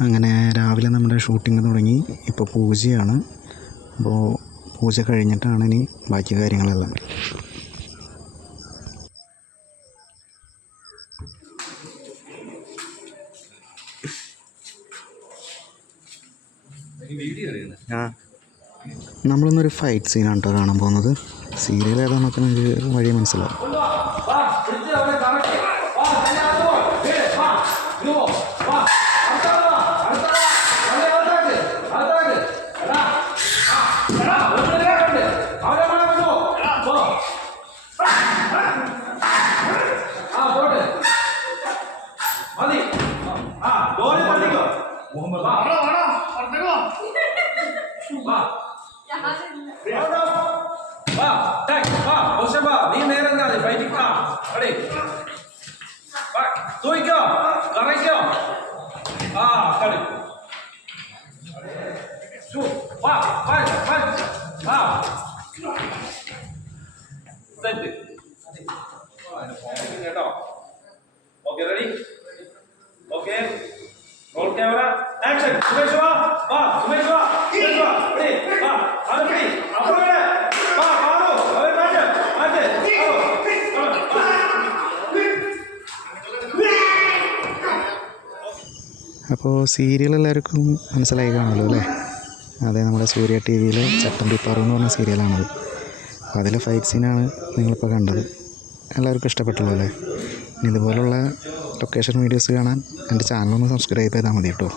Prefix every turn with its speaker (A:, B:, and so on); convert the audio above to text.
A: അങ്ങനെ രാവിലെ നമ്മുടെ ഷൂട്ടിംഗ് തുടങ്ങി. ഇപ്പോൾ പൂജയാണ്. അപ്പോൾ പൂജ കഴിഞ്ഞിട്ടാണ് ഇനി ബാക്കി കാര്യങ്ങളെല്ലാം. ആ. നമ്മളിന്നൊരു ഫൈറ്റ് സീനാണ് കേട്ടോ കാണാൻ പോകുന്നത്. സീരിയൽ ഏതാണെന്നൊക്കെ നിങ്ങൾക്ക് വഴി മനസ്സിലാവും.
B: முகமது வா வா வா வரதகோ வா யாரு வா. டேக் வா ஓஷபா நீ நேரம் தான் ஃபைட்டிங் வா. அடே. வா தூய்க்கோ கரைக்கோ. ஆ கரு சூ வா வா வா வா. செட் ஓகே ரெடி വാ വാ വാ
A: അപ്പോൾ സീരിയൽ എല്ലാവർക്കും മനസ്സിലായി കാണുമല്ലോ അല്ലേ? അതെ നമ്മുടെ സൂര്യ ടി വിയിൽ ചട്ടമ്പിപ്പാറ എന്ന് പറഞ്ഞ സീരിയലാണത് അപ്പോൾ അതിലെ ഫൈറ്റ് സീനാണ് നിങ്ങളിപ്പോൾ കണ്ടത്. എല്ലാവർക്കും ഇഷ്ടപ്പെട്ടല്ലോ അല്ലേ? ഇനി ഇതുപോലുള്ള ലൊക്കേഷൻ വീഡിയോസ് കാണാൻ എന്റെ ചാനലൊന്ന് സബ്സ്ക്രൈബ് ചെയ്താൽ മതി കേട്ടോ.